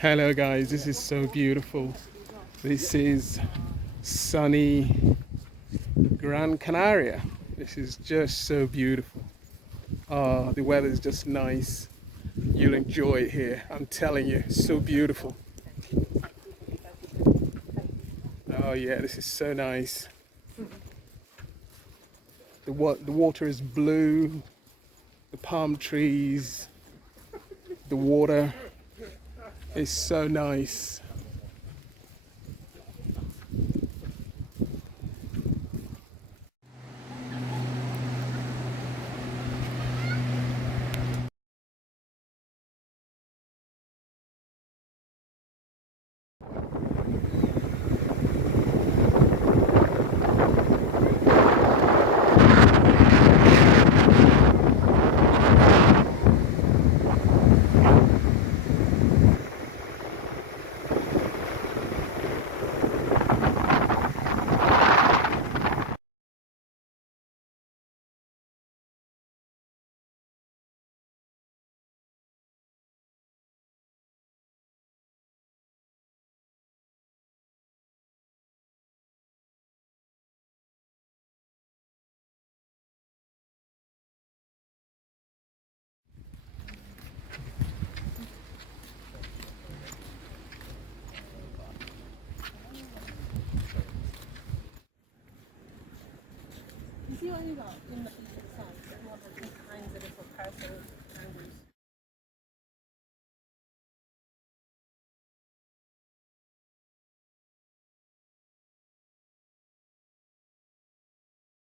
Hello guys, this is so beautiful. This is sunny Gran Canaria. This is just so beautiful. The weather is just nice. You'll enjoy it here. I'm telling you, it's so beautiful. Oh yeah, this is so nice. The water is blue, the palm trees, the water is so nice. You see what you got in the side, more than 8 times a little person.